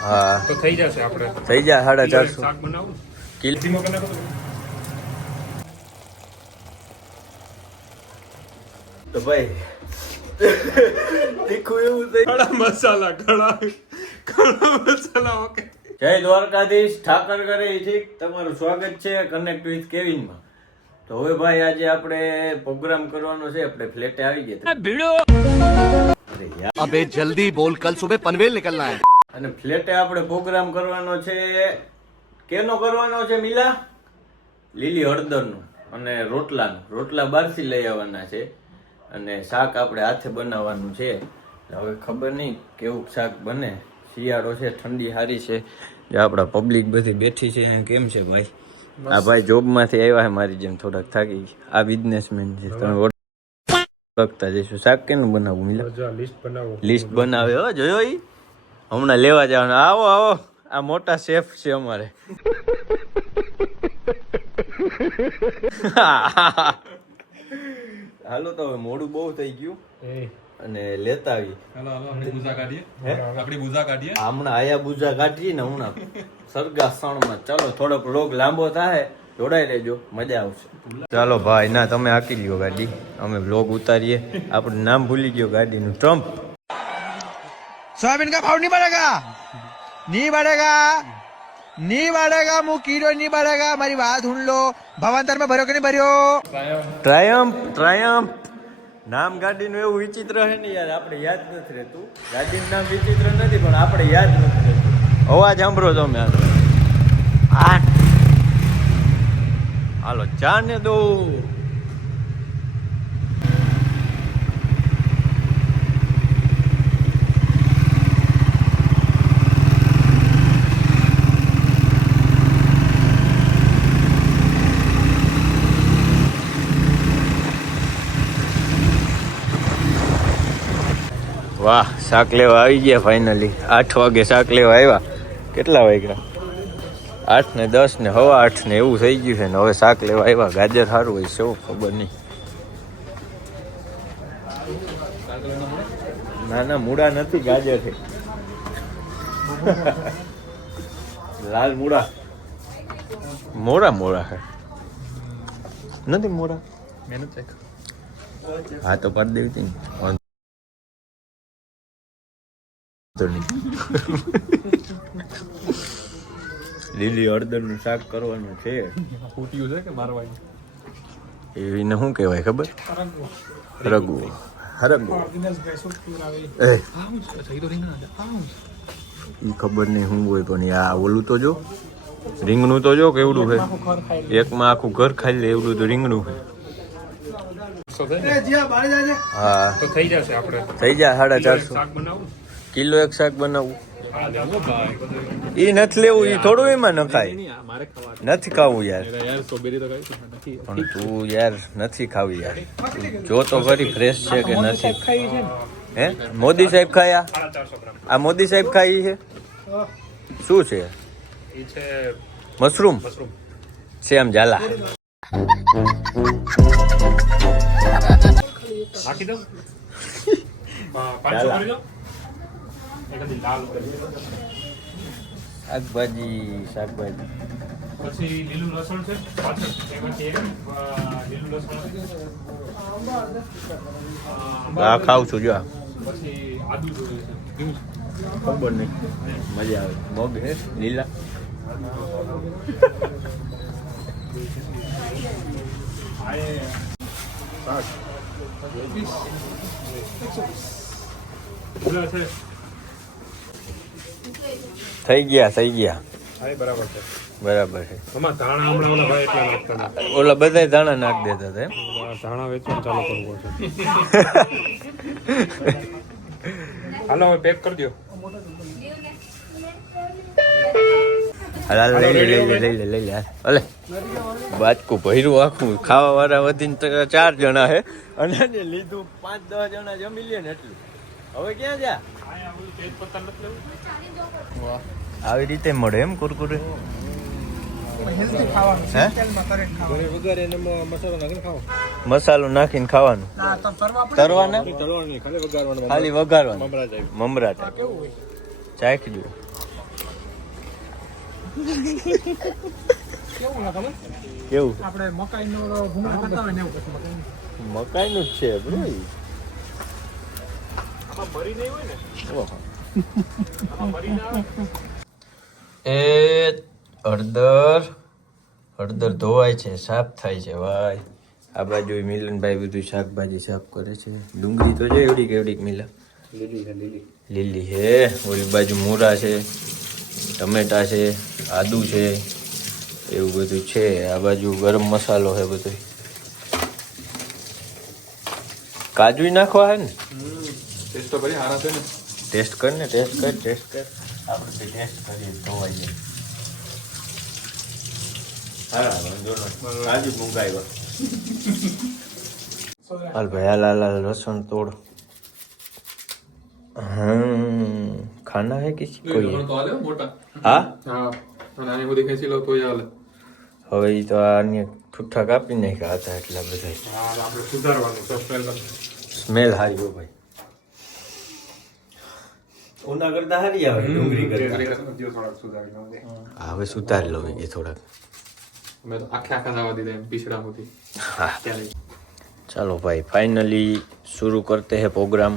હા. તો થઈ જશે આપણે. થઈ જાય સાડા ચારસો. કિલો ધીમો કરી નાખો તો ભાઈ તીખું એવું થઈ ઘણા મસાલા ઘણા ઘણા મસાલા ઓકે. જય દ્વારકાધીશ ઠાકર કરે ઠીક? તમારું સ્વાગત છે કનેક્ટ વિથ કેવિનમાં. તો હવે ભાઈ આજે આપણે પ્રોગ્રામ કરવાનો છે આપણે ફ્લેટે આવી ગયા. અરે યાર. અબે જલ્દી બોલ કલ સુબહ પનવેલ નીકળના હે. અને ફ્લેટે આપણે પ્રોગ્રામ કરવાનો છે કેનો કરવાનો છે મિલા? લીલી હળદરનો અને રોટલાનો. રોટલા બહારથી લઈ આવવાના છે અને શાક આપણે હાથે બનાવવાનું છે. હવે ખબર નહીં કેવું શાક બને. શિયાળો છે ઠંડી સારી છે. જે આપણા પબ્લિક બધી બેઠી છે કેમ છે ભાઈ? આ ભાઈ જોબમાંથી આવ્યા છે મારી જેમ થોડાક થાકી આ બિઝનેસમેન છે તમે ઓળખતા જઈશું. શાક કેનું બનાવવું મિલા લિસ્ટ બનાવો. લિસ્ટ બનાવે હો જોયો ઈ? હમણાં લેવા જવાનું. આવો આવો. આ મોટા શેફ છે અમારે. હાલો તો હવે મોડું બહુ થઈ ગયું. અને લેતા આવી. હાલો હાલો આપણી બુઝા કાઢીએ. હે? આપણી બુઝા કાઢીએ. હમણાં આયા બુજા કાઢીએ ને હમણાં. સરગા સણમાં ચાલો થોડોક રોગ લાંબો થાય. જોડાઈ રહેજો મજા આવશે. ચાલો ભાઈ ના તમે આપી લ્યો ગાડી. અમે વ્લોગ ઉતારીએ. આપણું નામ ભૂલી ગયો ગાડીનું. ટ્રમ્પ સોયાબીન કા ભાવ નહીં બઢેગા નહીં બઢેગા નહીં બઢેગા હું કીડો નહીં બઢેગા મારી વાત સુન લો. ભવાંતરમાં ભર્યો કે નહીં ભર્યો? ટ્રાયમ્પ ટ્રાયમ્પ નામ ગાડીનું એવું વિચિત્ર છે ને યાર આપણે યાદ નથી રહેતું. ગાડીનું નામ વિચિત્ર નથી પણ આપણે યાદ નથી રહેતું. અવાજ સાંભળો તમે આ હાલો ચા ને દો વાહ, શાક લેવા આવી ગયા ફાઇનલી આઠ વાગે શાક લેવા આવ્યા. કેટલા વાગ્યા? આઠ ને દસ ને હવા આઠ ને એવું થઈ ગયું છે ને હવે શાક લેવા આવ્યા. ગાજર સારું હોય શું ખબર નહીં. ના ના મૂળા નથી ગાજર છે. લાલ મૂળા. મોરા મોરા છે. નથી મોરા? મહેનત હા તો પાડી દેવી હતી ને. વાંધો નહીં. લીલી હળદરનું શાક કરવાનું છે. ફૂટ્યું છે કે મારવાનું એને શું કહેવાય ખબર? હરગવો. હરગવો. એ. ઈ ખબર નહીં શું હોય પણ આ ઓલું તો જો રીંગણું તો જો કેવડું છે. એકમાં આખું ઘર ખાઈ લે એવડું તો રીંગણું છે. હા. થઈ જશે આપણે. થઈ જાય સાડા ચારસો. કિલો એક શાક બનાવવું ઈ નથી લેવું એ થોડું એમાં નખાય નથી ખાવું યાર. યાર સ્ટ્રોબેરી તો ખાઈ નથી. પણ તું યાર નથી ખાવી યાર. જો તો ખરી ફ્રેશ છે કે નથી. હે? મોદી સાહેબ ખાયા? આ મોદી સાહેબ ખાઈ છે? શું છે? એ છે મશરૂમ? મશરૂમ. સેમ ઝાલા. રાખી દો. શાકભાજી શાકભાજી. પછી લીલું લસણ છે લીલું લસણ. અ, ખાવ છું જો આ. પછી આદુ જોઈએ છે. ખબર નહીં. મજા આવે. મગ હે લીલા. આ છે. થઈ ગયા થઈ ગયા. બરાબર છે. બરાબર છે. ઓલા બધા ધાણા નાખ દેતા હતા ધાણા વેચવાનું ચાલુ કરવું પડશે. હાલો હવે પેક કરી દો હાલ લઈ લે લઈ લે લઈ લે લઈ લે હાલ. અલે બાજકું ભર્યું આખું. ખાવા વાળા વધીને ચાર જણા હે. અને લીધું પાંચ દસ જણા જમી લે ને એટલું. હવે ક્યાં જા? તેજ પત્તા નથી લેવું આવી રીતે મળે એમ કુરકુરે? મસાલો નાખીને ખાઓ મસાલો નાખીને ખાવાનું. ના તરવાના? ખાલી વઘારવાનું. ખાલી વઘારવાનું. મમરા ટાઈપ કેવું ચાખી દો કેવું ના આપણે મકાઈ નું એવું મકાઈનું. મકાઈનું જ છે બ્રો ઈ. આમાં મરી નહીં હોય ને ઓહો. આમાં મરી ના આવે એ હળદર હળદર ધોવાય છે સાફ થાય છે ભાઈ. આ બાજુ મિલનભાઈ બધું શાકભાજી સાફ કરે છે. ડુંગળી તો છે એવડી કેવડી મિલા લીલી છે લીલી. લીલી છે. ઓલી બાજુ મોરા છે ટમેટા છે આદુ છે એવું બધું છે. આ બાજુ ગરમ મસાલો છે બધું. કાજુ નાખવા હે ને? ટેસ્ટ તો કરી હારા છે ને. ટેસ્ટ કર ને ટેસ્ટ કર ટેસ્ટ કર. આપણે ટેસ્ટ કરીએ ધોવાઈ જાય. વાંધો નહીં હાલ ભાઈ હાલ હાલ હાલ લસણ તોડ. હમ ખાના હે કિસી કોઈ? તો હો મોટા. હા? હા અને આની બધી ખેંચી લો તોય હાલે હવે તો આને ઠુઠ્ઠા કાપી નાખ્યા હતા એટલા બધા સ્મેલ હારી ગયો ભાઈ. ઉના કરતા હારી આવે ડુંગળી કરતા. જો થોડાક સુધારી નાખે. હા, હવે સુધારી લો એ થોડાક. મેં તો આખે આખા દાવા દીધા એમ પીછડા ચાલો ભાઈ ફાઇનલી શરૂ કરતે હે પ્રોગ્રામ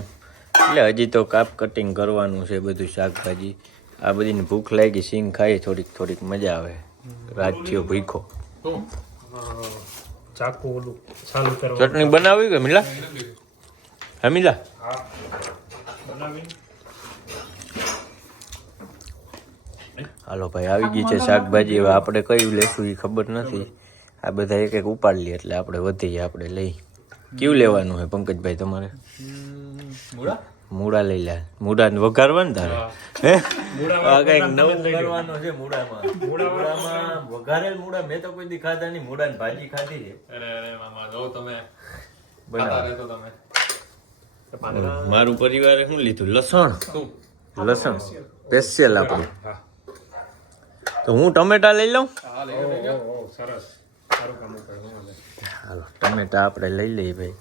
એટલે હજી તો કાપ કટિંગ કરવાનું છે બધું શાકભાજી. આ બધીને ભૂખ લાગી સિંગ ખાઈ થોડીક થોડીક મજા આવે. રાત થયો ભૂખો ચટણી બનાવી કે મિલા? હા મિલા? બનાવી. હાલો ભાઈ આવી ગઈ છે શાકભાજી હવે આપણે કયું લેશું એ ખબર નથી. આ બધા એક એક ઉપાડ લઈએ એટલે આપણે વધીએ આપણે લઈ. કયું લેવાનું છે પંકજભાઈ તમારે? મૂળા? મૂળા લઈ લે. મૂળા વઘારવા ને તારે? હે. આ કંઈક નવું. કરવાનું છે મૂળામાં. મૂળામાં વઘારેલ મૂળા મેં તો કોઈ દી ખાધા નહીં મૂળાની ભાજી ખાધી છે. અરે અરે મામા જો તમે બનાવો. તો તમે મારું પરિવારે શું લીધું? લસણ. લસણ. સ્પેશિયલ આપણું. હા. તો હું ટમેટા લઈ લઉં? સરસ. સારું કામ કર્યું હાલે. હાલો ટમેટા આપણે લઈ લઈએ ભાઈ.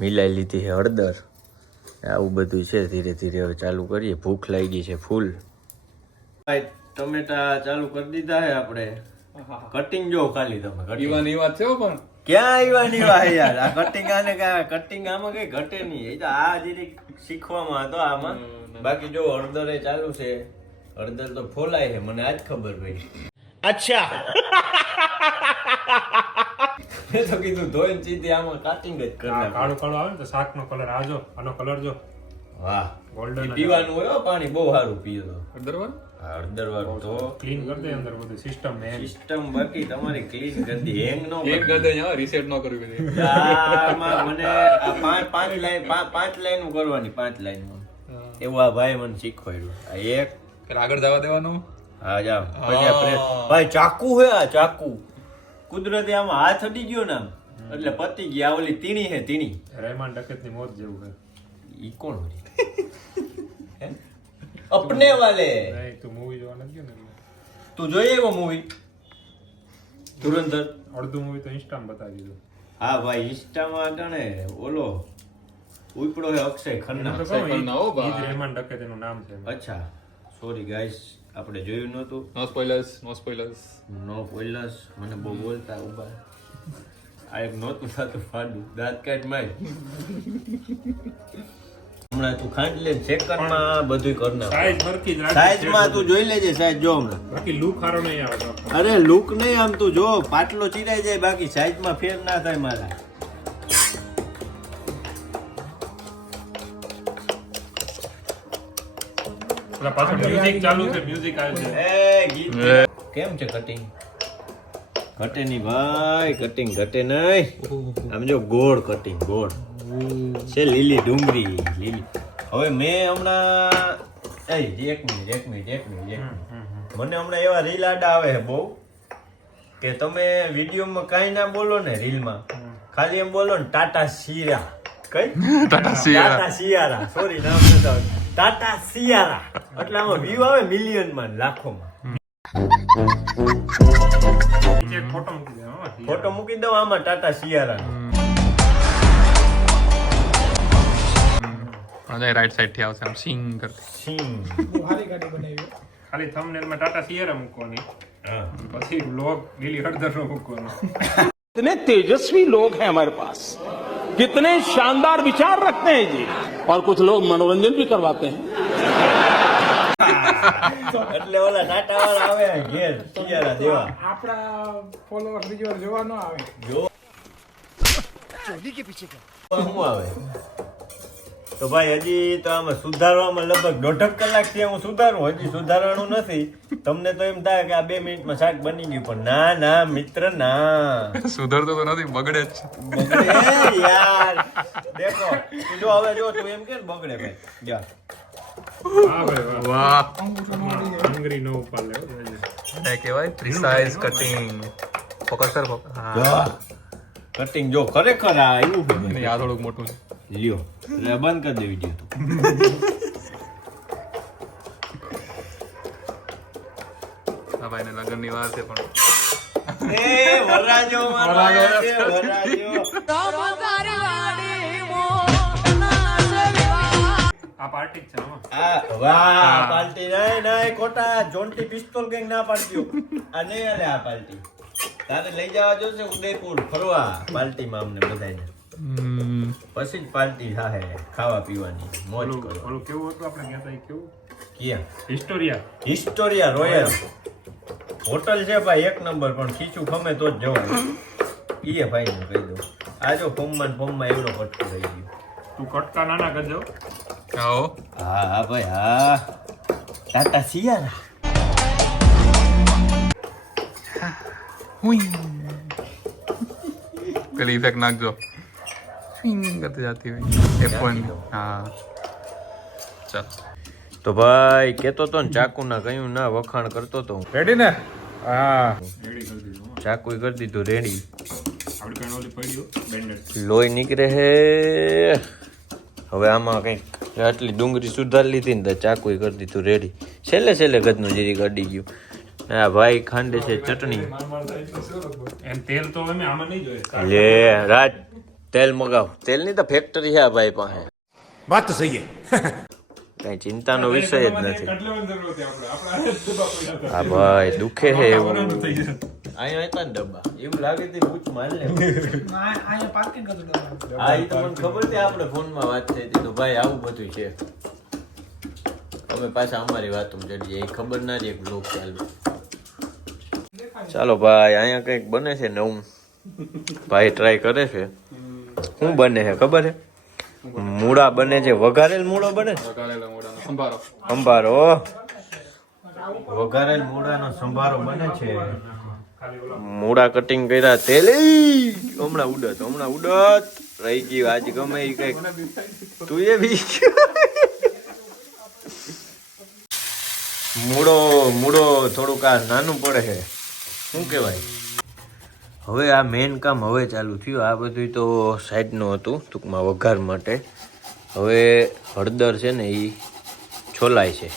મિલાઈ લીધી છે હળદર. આવું બધું છે ધીરે ધીરે હવે ચાલુ કરીએ. ભૂખ લાગી છે ફૂલ. ભાઈ ટમેટા ચાલુ કરી દીધા છે આપણે. કટિંગ જો ખાલી તમે ઈવાની વાત છે પણ. ક્યાં આવ્યા ની વાહ યાર? આ કટિંગ આને કા કટિંગ આમાં કઈ ઘટે નહીં. એ તો આ જીરી શીખવામાં હતો આમાં. બાકી જો હળદર ચાલુ છે હળદર તો ફોલાય છે મને આજ ખબર પડી. અચ્છા. મેં તો કીધું ધોઈને સીધી આમાં કાટિંગ જ કરી કાળો કાળું આવે ને તો શાકનો કલર આજો આનો કલર જો. વાહ. ગોલ્ડન પીવાનું હોય હો પાણી બહુ સારું પીએ તો. તો. ક્લીન કરી દે અંદર બધું સિસ્ટમ સિસ્ટમ બાકી તમારી ક્લીન કરી દી હેંગ નો રીસેટ ન કરવી બધી આમાં મને આ પાંચ પાંચ લાઈન પાંચ પાંચ લાઈન કરવાની પાંચ લાઈન એવું આ ભાઈ મને શીખવાડ્યું. આ એક એટલે આગળ જવા દેવાનું? હા જા પછી આપણે ભાઈ ચાકુ હે આ ચાકુ. કુદરતે આમ હાથ અડી ગયો ને એટલે પતી ગયા ઓલી તીણી હે તીણી. રહેમાન ડકતની મોત જેવું હે. ઈ કોણ હે? અપને વાલે. નહીં તું મૂવી જોવા નથી ગયો ને તું જોઈ એવો મૂવી ધુરંધર. અડધું મૂવી તો ઇન્સ્ટામાં બતાવી દીધું. હા ભાઈ ઇન્સ્ટામાં ગણે. ઓલો ઉપડો હે અક્ષય ખન્ના. અક્ષય ખન્ના ઓ ના હો બા. ઈ જ રહેમાન ડકેત એનું નામ છે અચ્છા. સોરી ગાઈસ આપણે જોયું નહોતું. નો સ્પોઇલર્સ નો સ્પોઇલર્સ નો પોઈલસ મને બહુ બોલતા ઊભા. આ એક નહોતું થતું ફાડું દાંત કાઢ માય હમણાં તું ખાંડ લે સેકન્ડમાં બધું કર નાખ. સાઈઝ સરખી જ રાખી સાઈઝમાં તું જોઈ લેજે સાઈઝ જો હમણાં. બાકી લુક સારો નહીં આવે અરે લુક નહીં આમ તું જો. પાટલો ચીરાઈ જાય બાકી સાઈઝમાં ફેર ના થાય મારા. પેલા પાછળ મ્યુઝિક ચાલુ છે મ્યુઝિક આવે છે. એ ગીત. કેમ છે કટિંગ ઘટે નહીં ભાઈ કટિંગ ઘટે નહીં. આમ જો ગોળ કટિંગ ગોળ. છે લીલી ડુંગળી લીલી. હવે મેં હમણાં એ એક મિનિટ એક મિનિટ એક મિનિટ એક મને હમણાં એવા રીલ આડા આવે છે બહુ કે તમે વિડીયોમાં કાંઈ ના બોલો ને રીલમાં. ખાલી એમ બોલો ને ટાટા શીરા કઈ? ટાટા ટાટા સિયારા સોરી નામ નથી. ટાટા સિયારા એટલે આમાં વ્યૂ આવે મિલિયન માં લાખોમાં નીચે એક ફોટો મૂકી દે હા ફોટો મૂકી દઉં આમાં Tata Sierra Ajay right side થી આવશે આમ સિંગ કરતી સિંગ બહુ સારી ગાડી બનાવી હો. ખાલી થંબનેલમાં ટાટા સિયરા મૂકવાની હા પછી બ્લોગ લીલી હળદરનો મૂકવાનો कितने तेजस्वी लोग हैं हमारे पास कितने शानदार विचार रखते हैं जी और कुछ लोग मनोरंजन भी करवाते हैं એટલે ઓલા ટાટા વાળા આવે ઘેર શિયાળા દેવા આપણા ફોલોવર બીજી વાર જોવા ન આવે જો શું આવે તો ભાઈ હજી તો આમાં સુધારવામાં લગભગ દોઢક કલાકથી હું સુધારું હજી સુધારવાનું નથી. તમને તો એમ થાય કે આ બે મિનિટમાં શાક બની ગયું પણ ના ના મિત્ર ના. સુધરતો તો નથી બગડે જ બગડે યાર. દેખો જો હવે જો તું એમ કે ને બગડે ભાઈ? જા. વાહ. હંગરી નો ઉપર લે એ કહેવાય પ્રિસાઇઝ કટિંગ પકડ કર ફોકસ હા. કટિંગ જો ખરેખર આ એવું આ થોડુંક મોટું છે. લ્યો. એટલે બંધ કરી દેવી દીધું તું. આ ભાઈને વાર છે પણ. એ વરરાજો મારો વરરાજો. આ પાર્ટી છે આમાં વાહ પાર્ટી. નહીં નહીં ખોટા જોન્ટી પિસ્તોલ ગેંગ ના પાડ્યો. આ નહીં હાલે આ પાર્ટી. તારે લઈ જવા જોશે ઉદયપુર ફરવા પાર્ટીમાં અમને બધાને હમ, પછી જ પાર્ટી થાહે ખાવા પીવાની મોજ કરો. ઓલું કેવું હતું આપણે ગયા હતા કેવું? ક્યાં? હિસ્ટોરિયા. હિસ્ટોરિયા રોયલ. હોટલ છે ભાઈ એક નંબર પણ ખીચું ખમે તો જ જવાનું. એ ભાઈ ને કહી દો. આ જો ફોમમાં ફોમમાં એવડો કટકો થઈ ગયું. તું કટકા નાના કરજો આવો. હા હા ભાઈ હા. ટાટા સિયારા. હુઈ. પેલી ઇફેક્ટ નાખજો. કરતી જતી હોય. F1 હા. ચાલ. તો ભાઈ કેતો તો ને ચાકુ ના કયું ના વખાણ કરતો તો હું. રેડી ને? હા. ચાકુ કરી દીધું રેડી લોહી નીકળે હે. હવે આમાં કંઈક આટલી ડુંગળી સુધારી લીધી ને તો ચાકુ કરી દીધું રેડી છેલ્લે છેલ્લે ગદનું જીરી અડી ગયું. હા ભાઈ ખાંડે છે ચટણી. એમ તેલ તો અમે આમાં નહીં જોઈએ. લે રાજ. તેલ મગાવ. તેલની તો ફેક્ટરી છે ભાઈ પાસે. વાત તો સહી કઈ ચિંતાનો વિષય જ નથી. આ ભાઈ દુખે છે એવું. અહીંયા હતા ને ડબ્બા. એવું લાગે તે ભૂત માલ ને અહીંયા પાકી ગયો આ તો મને ખબર હતી આપણે ફોનમાં વાત થઈ હતી તો ભાઈ આવું બધું છે. અમે પાછા અમારી વાતમાં ચડી જાય ખબર ના રહી બ્લોક ચાલુ. ચાલો ભાઈ અહીંયા કંઈક બને છે નવું. ભાઈ ટ્રાય કરે છે. શું બને છે ખબર છે? મૂળા બને છે વઘારેલ મૂળો બને છે? વઘારેલા સંભારો. સંભારો વઘારેલ મૂળાનો સંભારો બને છે. મૂળા કટિંગ કર્યા તેલ હમણાં ઉડત હમણાં ઉડત. રહી ગયું આજ ગમે એ કંઈક. તું એ બી. મૂળો મૂળો થોડુંક આ નાનું પડે છે. શું કહેવાય? હવે આ મેઇન કામ હવે ચાલુ થયું. આ બધું તો સાઈડનું હતું ટૂંકમાં વઘાર માટે. હવે હળદર છે ને એ છોલાય છે.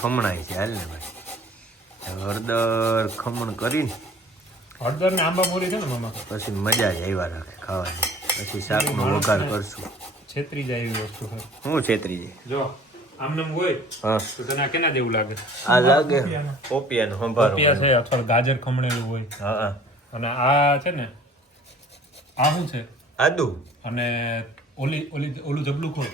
ખમણાય છે. હાલ ને ભાઈ. હળદર ખમણ કરીને હળદર ને આંબા મોરી છે ને મામા? પછી મજા જ આવ્યા રાખે ખાવાની. પછી શાકનો વઘાર કરશું. છેતરી જાય એવી વસ્તુ હું છેતરી જાય? જો આમનામ હોય હા. તો તને આ કેના જેવું લાગે? આ લાગે. પોપિયાનો સંભારો પિયા છે અથવા ગાજર ખમણેલું હોય. હા હા. અને આ છે ને આ શું છે? આદુ. અને ઓલી ઓલી ઓલું જબલું ખોલ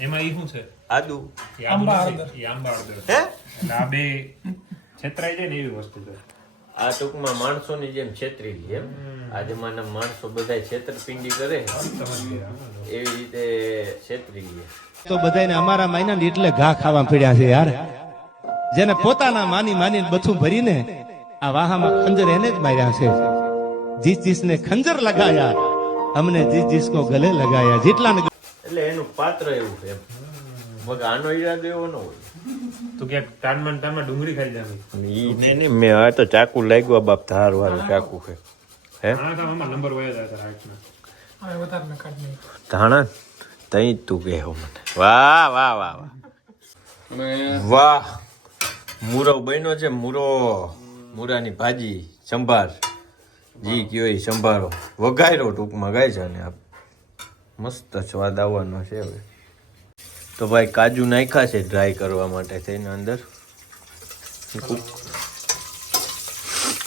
એમાં ઈ શું છે? આદુ. એ આંબા આંબા એ આંબા હે? એટલે આ બે છેતરાઈ જાય ને એવી વસ્તુ છે. આ ટૂંકમાં માણસોની જેમ છેતરી છે એમ આ જમાના માણસો બધા છેતરપિંડી કરે. એવી રીતે છેતરી છે. તો બધાને અમારા માયના ને એટલે ઘા ખાવા પડ્યા છે યાર. જેને પોતાના માની માની બધું ભરીને આ વાહામાં ખંજર એને જ માર્યા છે. જીસ જીસને ખંજર લગાયા. અમને જીસ જીસકો ગલે લગાયા. જેટલા ને એટલે એનું પાત્ર એવું છે મગ આનો ઈરાદો એવો ન હોય. તો તો ચાકુ લાગ્યો બાપ ધાર ચાકુ હે? ધાણા? તઈ તું કહેવો મને. વાહ વાહ વાહ વાહ. વાહ. મુરો બન્યો છે મૂરો મૂરાની ભાજી, સંભાર. જી, કયો એ સંભારો. વઘાર્યો ટૂંકમાં, ગાય છે ને મસ્ત સ્વાદ આવવાનો છે હવે. તો ભાઈ, કાજુ નાખ્યા છે ડ્રાય કરવા માટે થઈને અંદર.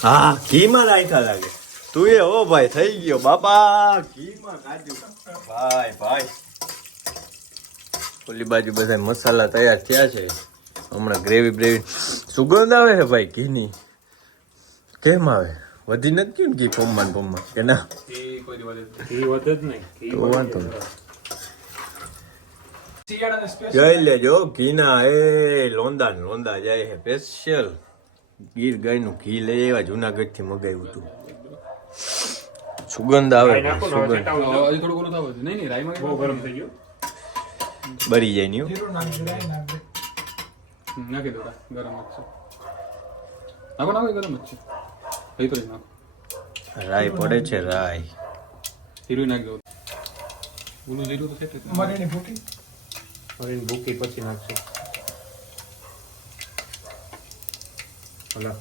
હા, ઘીમાં નાખ્યા લાગે. તું એ હો ભાઈ, થઈ ગયો. બાપા, ઘીમાં કાજુ. ભાઈ ભાઈ. ઓલી બાજુ બધા મસાલા તૈયાર થયા છે. હમણાં ગ્રેવી બ્રેવી સુગંધ આવે છે ભાઈ, ઘીની. કેમ આવે? વધી નથી ગયું ને ઘી પમમાં પમમાં કે ના? ઘી વધે જ નહીં. વાંધો જોઈ લેજો. ઘીના એ લોંદા લોંદા જાય છે. સ્પેશિયલ ગીર ગાયનું ઘી લઈ આવ્યા જુનાગઢથી મગાવ્યું હતું. સુગંધ આવે સુગંધ. બહુ ગરમ થઈ ગયું. બરી જાય નહીં. નાખી દો ગરમ જ છે. નાખો નાખો ગરમ જ છે. તો નાખો રાઈ પડે છે રાઈ જીરું નાખી ઓલું જીરું તો છે મરીની ભૂકી. હવે ભૂકી પછી નાખશું. ઓલા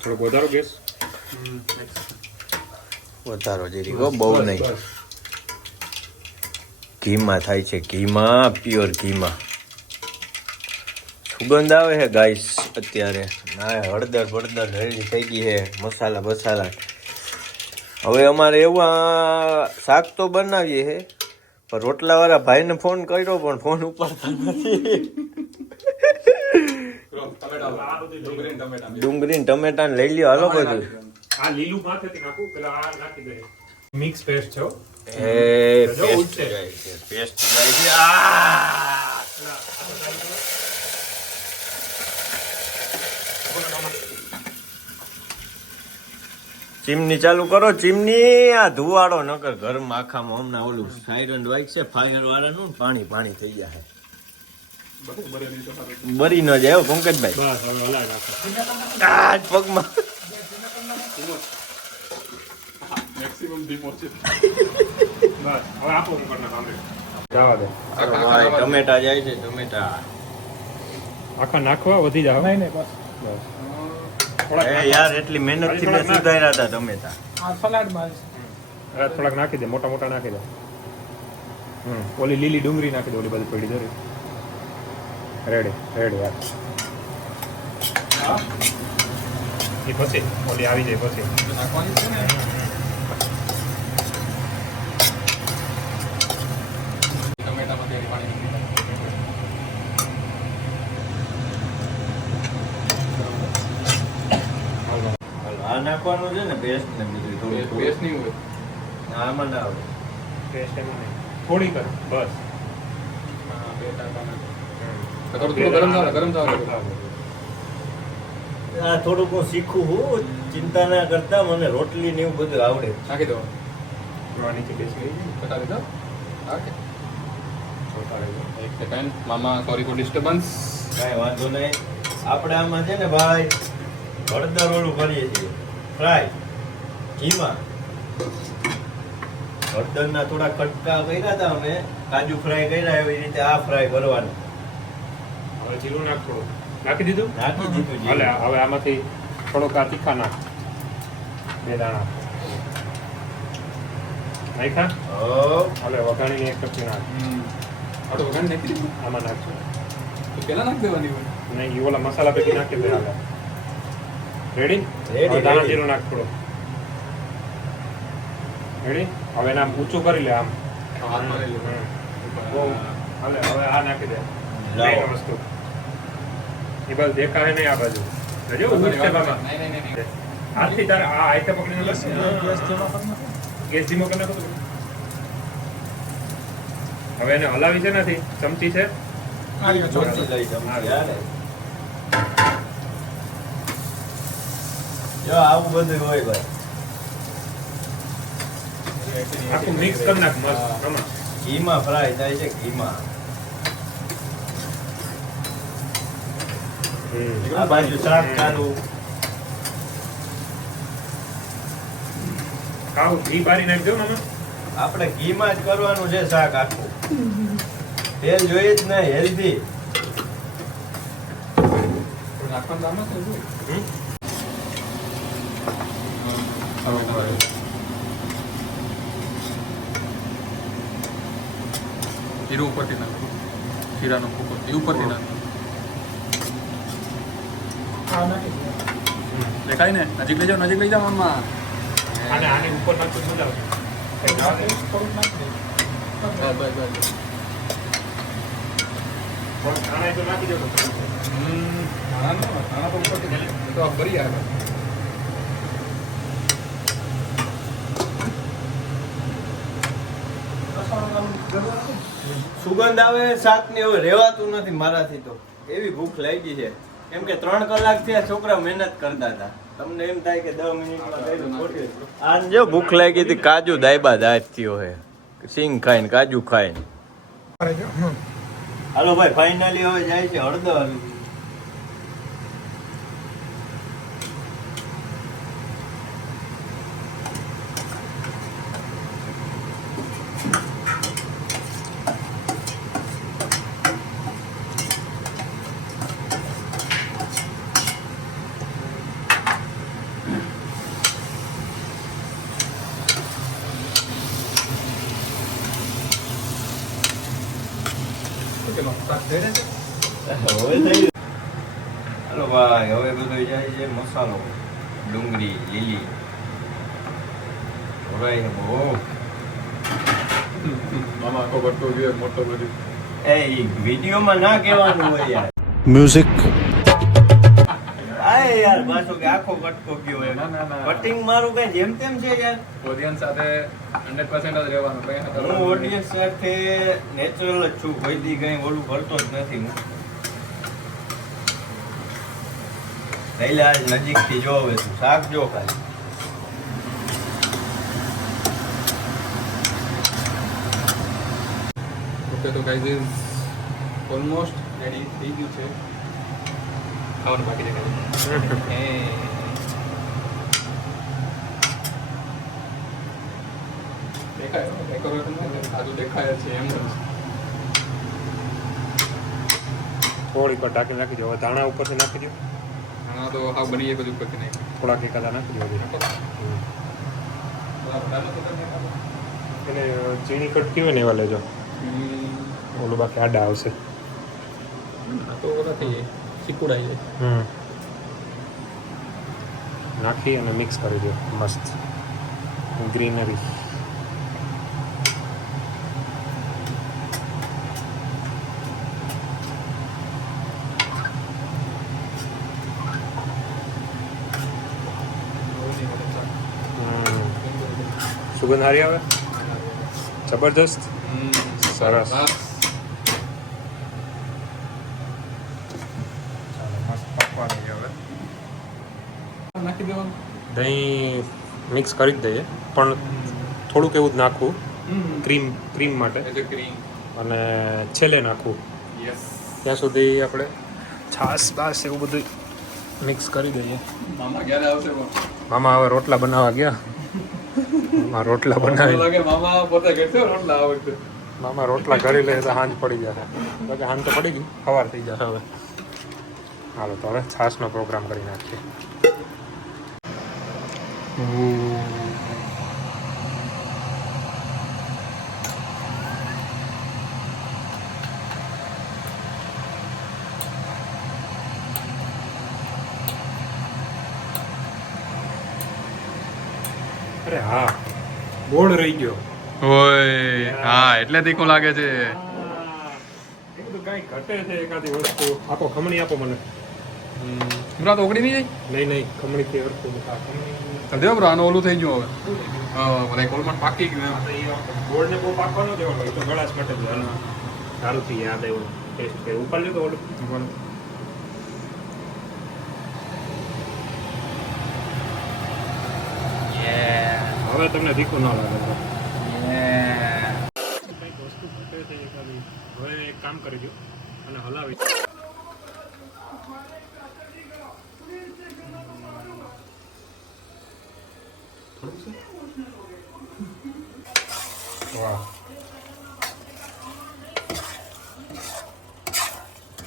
થોડોક વધારો ગેસ? વધારો જીરી હો બહુ નહીં. ઘીમાં થાય છે ઘીમાં પ્યોર ઘીમાં. સુગંધ આવે છે ગાઈસ અત્યારે. ના હળદર બળદર હળી થઈ ગઈ છે મસાલા બસાલા. હવે અમારે એવા શાક તો બનાવીએ છે પણ રોટલાવાળા ભાઈને ફોન કર્યો પણ ફોન ઉપાડતા નથી. ડુંગળી ને ટમેટા ને લઈ લ્યો હાલો બધું. આ લીલું માથેથી નાખું પેલા આ નાખી દે મિક્સ પેસ્ટ છો? એ પેસ્ટ જાય છે પેસ્ટ જાય છે. આ! ચીમની ચાલુ કરો ચીમની આ ધુવાડો નકર ઘરમાં આખામાં હમણાં ઓલું સાયરન વાઈક છે ફાયર વાળાનું ને પાણી પાણી થઈ જાય બરી ન જાય હો પંકજભાઈ. બસ હવે હલાવી નાખો આ જ પગમાં. ટમેટા જાય છે ટમેટા. આખા નાખવા વધી જાય બસ. એ યાર એટલી મહેનતથી મેં સુધાર્યા હતા ટમેટા આ સલાડમાં હવે થોડાક નાખી દે મોટા મોટા નાખી દે. હમ ઓલી લીલી ડુંગળી નાખી દે ઓલી બધી પડી દોરી. રેડી રેડી યાર. એ પછી ઓલી આવી જાય પછી. નાખવાની છે ને ટમેટામાંથી પાણી નીકળી હાલો, આ નાખવાનું છે ને પેસ્ટ ને બીજું થોડું પેસ્ટ નહીં હોય. આમાં ના આવે પેસ્ટ એમાં નહીં. થોડી કર બસ. થોડુંક હું શીખું હું ચિંતા ના કરતા મને રોટલી ને એવું બધું આવડે નાખી દો. એક સેકન્ડ મામા સોરી ફોર ડિસ્ટર્બન્સ કાંઈ વાંધો નહીં. આપણે આમાં છે ને ભાઈ હળદર ઓલું કરીએ છીએ. ફ્રાય ઘીમાં હળદરના થોડા કટકા કર્યા હતા અમે. કાજુ ફ્રાય કર્યા એવી રીતે આ ફ્રાય ભરવાનું. હવે જીરું નાખો. નાખી દીધું? નાખી દીધું ભલે હવે આમાંથી થોડોક આ તીખા નાખ. બે દાણા. નાખ્યા? હો. હાલે વઘાણીને એક કપી નાખ. વઘાર નાખી દીધું? આમાં નાખજો. પેલા નાખી દેવાની હોય. નહીં એ ઓલા મસાલા પૈકી નાખી દે હાલે. રેડી હવે દાણા જીરું નાખ થોડો રેડી હવે આમ ઊંચું કરી લે આમ. હાલે હવે આ નાખી દે. વસ્તુ. એ બાજુ દેખાય નહીં આ બાજુ. જોજો છે બાબા. નહીં નહીં નહીં હાથથી તારે આ આયતે પકડીને લસ ગેસ ધીમો કરી નાખો. હવે એને હલાવી છે નથી. ચમચી છે? આ રહ્યો ચોરસ. ચોથી લઈ ચમચી, હાલે. જો આવું બધું હોય ભાઈ. આખું મિક્સ કરી નાખ મસ્ત પ્રમાણ. ઘીમાં ફ્રાય થાય છે ઘીમાં. આ બાજુ શાક કાઢું ઘી બારી નાખજો ને આપણે ઘીમાં જ કરવાનું છે શાક આખું. તેલ જોઈએ જ નહીં હેલ્ધી નાખવાનું આમાં શું? વાળું. જીરું ઉપરથી નાખો. જીરાનો ભૂકો. એ ઉપરથી નાખો. આ નાખી દો. દેખાય ને? નજીક લઈ જાઓ નજીક લઈ જાઓ મનમાં. આને આની ઉપર નાખતું નાખી, થોડુંક નાખી દો. બસ બસ બસ પણ આને તો નાખી દો તો હમ, ધાણા નો ધાણા તો ઉપરથી નાખો. એ તો આ ભરી આવે લસણ આમ જરૂર નથી ને? સુગંધ આવે શાક ને હવે રહેવાતું નથી મારાથી તો. એવી ભૂખ લાગી છે. કેમ કે ત્રણ કલાકથી આ છોકરા મહેનત કરતા હતા. તમને એમ થાય કે દસ મિનિટમાં આને જો ભૂખ લાગી હતી કાજુ દાયબા દાજ થયો હે. સિંગ ખાઈને કાજુ ખાઈને. હાલો ભાઈ ફાઇનલી હવે જાય છે હળદર કેટલો શાક થઈ રહે છે હવે થઈ હાલો ભાઈ હવે બધું જાય છે મસાલો ડુંગળી લીલી ભરાય છે બહુ મામા આખો ભરતો જોઈએ મોટો બધી એ વિડીયોમાં ના કહેવાનું હોય યાર. મ્યુઝિક નજીકથી જોવે છું શાક જો ખાલી. ઓકે તો ગાઈઝ ઓલમોસ્ટ રેડી થઈ ગયું છે ખાવાનું બાકી રહે દેખાય ડેકોરેશન આજુ દેખાય છે એમ થોડીક વાર ઢાંકી નાખી દો હવે ધાણા ઉપરથી નાખી દો ધાણા તો હા બની જાય બધું ઉપરથી નાખી થોડાક એકાદા નાખી. દો હજી. એને ચીણી કટકી હોય ને એવા લેજો. ઓલું બાકી આડા આવશે. આ તો ઓલા થઈ જાય ચીકુડાઈ જાય હમ નાખી અને મિક્સ કરી દો મસ્ત. ગ્રીનરી સુગંધ હારી આવે? જબરજસ્ત? સરસ મસ્ત પકવાની હવે નાખી દેવાનું દહીં મિક્સ કરી જ દઈએ. પણ થોડુંક એવું જ નાખવું. ક્રીમ ક્રીમ માટે. અને છેલ્લે નાખવું. ત્યાં સુધી આપણે છાસ બાસ એવું બધું મિક્સ કરી દઈએ. મામા હવે રોટલા બનાવવા ગયા. મા રોટલા બનાવી. મામા રોટલા મામા રોટલા કરી લે તો હાંજ પડી જશે. બાકી હાંજ તો પડી ગયું સવાર થઈ જશે હવે. હાલો તો હવે છાશનો પ્રોગ્રામ કરી નાખીએ. અરે હા ગોળ રહી ગયો. ઓય હા એટલે તીખું લાગે છે. એ બધું કાંઈ ઘટે છે એકાદી વસ્તુ. આપો ખમણી આપો મને. હમણાં તો ઓગળી નહીં જાય? નહીં નહીં ખમણી થી મૂક. ખમણી દેવ બ્રો આનો ઓલું થઈ ગયું હવે. મને કોલમાં પાકી ગયું એમ. ગોળને બહુ પાકવા ન દેવાનો એ તો ગળાશ જ અને સારું થઈ યાદ આવ્યું ટેસ્ટ કે ઉપર લે તો ઓલું. હવે તમને તીખું ના લાગે તો. કંઈક વસ્તુ ઘટે છે હવે એક કામ કરી દો અને હલાવી વાહ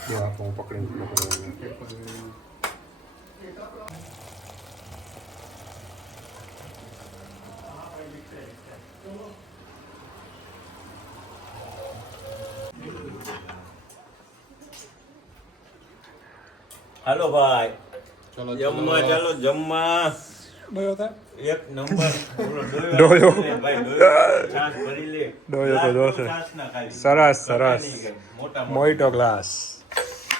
જો આપો હું પકડીને પકડું હાલો ભાઈ જમવા ચાલો જમવા એક નંબર ડોયો. ડોયો. છાશ ભરી લે. ડોયો તો જોશે. સરસ, સરસ. નહીં ગઈ. મોટા મોટા. મોઈટો ગ્લાસ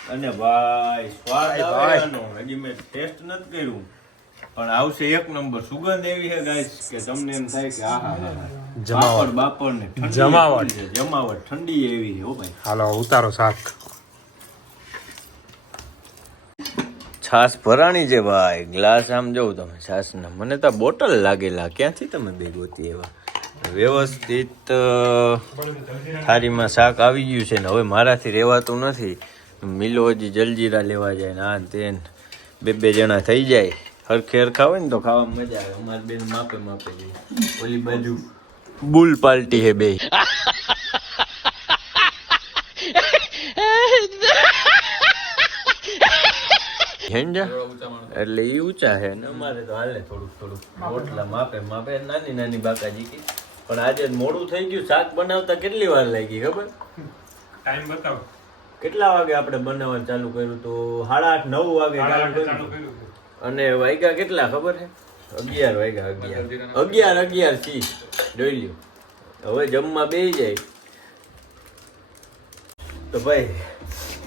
અને ભાઈ સ્વાદ ભાઈ, આવે ભાઈ. આનો. હજી મેં ટેસ્ટ નથી કર્યું પણ આવશે એક નંબર સુગંધ એવી છે ગાઈસ કે તમને એમ થાય કે આહા જમાવટ. બાપડ ને ઠંડી જમાવટ. છે. જમાવટ ઠંડી એવી છે ભાઈ હાલો ઉતારો શાક છાસ ભરાણી છે ભાઈ? ગ્લાસ આમ જોઉં તમે છાસના મને તો બોટલ લાગેલા. ક્યાંથી તમે બે ગોતી એવા? વ્યવસ્થિત થારીમાં શાક આવી ગયું છે ને હવે મારાથી રહેવાતું નથી. મિલો હજી જલજીરા લેવા જાય ને આ તેન બે બે જણા થઈ જાય. હરખે હરખા હોય ને તો ખાવામાં મજા આવે. અમારે બેન માપે માપે જાય. ઓલી બાજુ બુલ પાર્ટી હે બે. હેંજા એટલે એ ઊંચા છે ને? અમારે તો હાલે થોડુંક થોડુંક. રોટલા માપે માપે. નાની નાની બાકાજી કી. પણ આજે મોડું થઈ ગયું. શાક બનાવતા કેટલી વાર લાગી ખબર? ટાઈમ બતાવો. કેટલા વાગે આપણે બનાવવાનું ચાલુ કર્યું તો? સાડા આઠ નવ વાગે ચાલુ કર્યું. અને વાગ્યા કેટલા ખબર છે? અગિયાર વાગ્યા અગિયાર. અગિયાર અગિયાર સી જોઈ લ્યો. હવે જમવા બે જાય. તો ભાઈ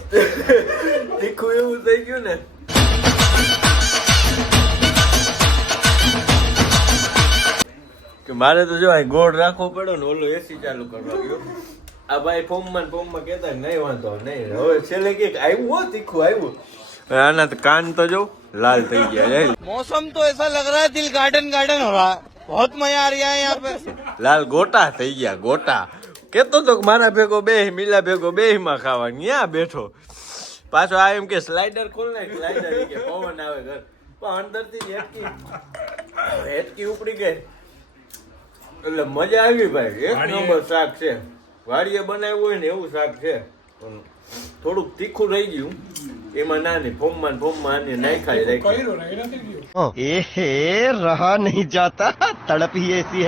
તીખું એવું થઈ ગયું ને? કે મારે તો જો અહીં ગોળ રાખવો પડ્યો ને ઓલો એસી ચાલુ કરવા ગયો. આ ભાઈ ફોર્મમાં ફોર્મમાં કહેતા નહીં વાંધો નહીં. હવે છેલ્લે કે આવ્યું હો તીખું આવ્યું. આના તો કાન તો જો લાલ થઈ ગયા મોસમ તો એસા લગ રહા દિલ ગાર્ડન ગાર્ડન હો રહા બહુત મજા આ રહ્યા યહાં પે. લાલ ગોટા થઈ ગયા ગોટા. કેતો તો મારા ભેગો બે મિલા ભેગો બે માં ખાવાની આ બેઠો? પાછો આ એમ કે સ્લાઇડર ખોલ ને સ્લાઇડર કે પવન આવે ઘર. પણ અંદરથી હેટકી. હેટકી ઉપડી ગઈ. એટલે મજા આવી ભાઈ. એક નંબર શાક છે. વાડીએ બનાવ્યું હોય ને એવું શાક છે. થોડુંક તીખું રહી ગયું. એમાં ના ને ફોમમાં ફોમમાં આને નાખાય રાખી. રહા નહીં જાતા. તડપ હી એસી.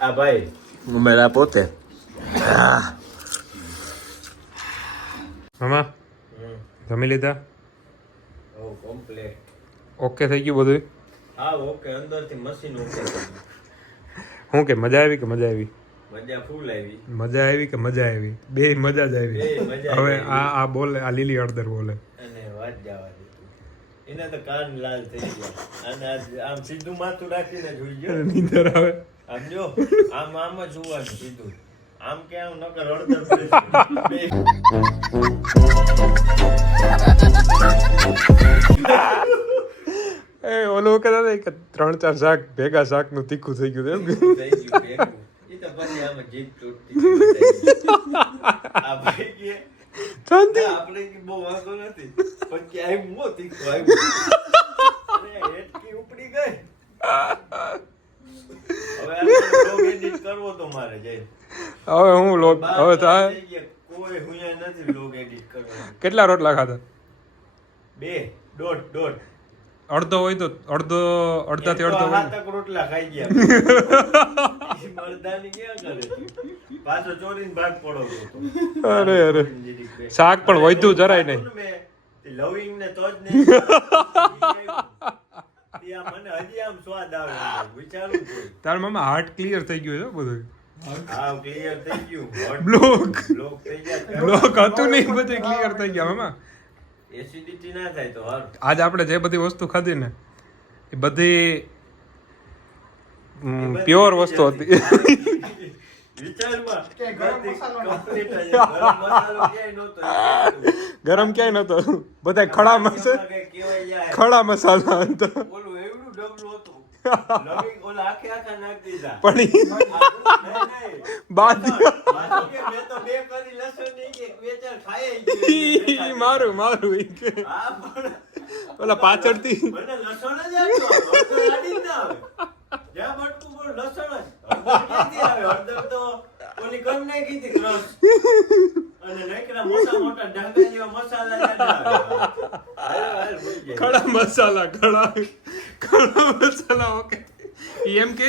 આ ભાઈ. મેરા પોતે. મામા જમી લીધા? ઓકે થઈ ગયું બધું? હા ઓકે અંદરથી મશીન ઓકે શું કે મજા આવી કે મજા આવી? મજા ફૂલ આવી. મજા આવી કે મજા આવી? બે મજા જ આવી. હવે આ આ બોલે આ લીલી હળદર બોલે. અને વાત જવા દીધું એના તો કાન લાલ થઈ ગયા. અને આમ સીધું માથું રાખીને જોઈ ગયો. નીંદર આવે. આમ જો આમ આમ જ જોવાનું સીધું. આમ કે આમ નકર બે. એ ઓલું કરે હતા કે ત્રણ ચાર શાક ભેગા શાકનું તીખું થઈ ગયું હવે હું લોક હવે કરવાનો. કેટલા રોટલા ખાધા? બે દોઢ દોઢ. અડધો હોય તો અડધો અડધાથી અડધો હોય. રોટલા ખાઈ ગયા. મરદાની ક્યાં કરે પાછો ચોરીને ભાગ પડો અરે અરે. શાક પણ વધ્યું જરાય નહીં. લવિંગ ને તો જ નહીં. તારા મામા હાર્ટ ક્લિયર થઈ ગયું છે બધું. ક્લિયર થઈ ગયું. બ્લોક બ્લોક બ્લોક હતું નહીં બધું ક્લિયર થઈ ગયા મામા. એસિડિટી ના થાય તો હારું. આજ આપણે જે બધી વસ્તુ ખાધી ને એ બધી પ્યોર વસ્તુ હતી. ગરમ ક્યાંય નતો બધા. ખડા મસાલા. ખડા મસાલા હતા. ઓલા આખે આખા નાખી દીધા પણ. બાદ મેં તો બે કરી લસણ કે મારું મારું ઈ કે હા, પણ ઓલા પાછળથી મને લસણ જ આપ્યો. હળદર આડી ના આવે. જ્યાં crush. અને નાખ્યા મોટા મોટા જેવા મસાલા. ખડા મસાલા, ખડા ખડા મસાલા, ઓકે એમ કે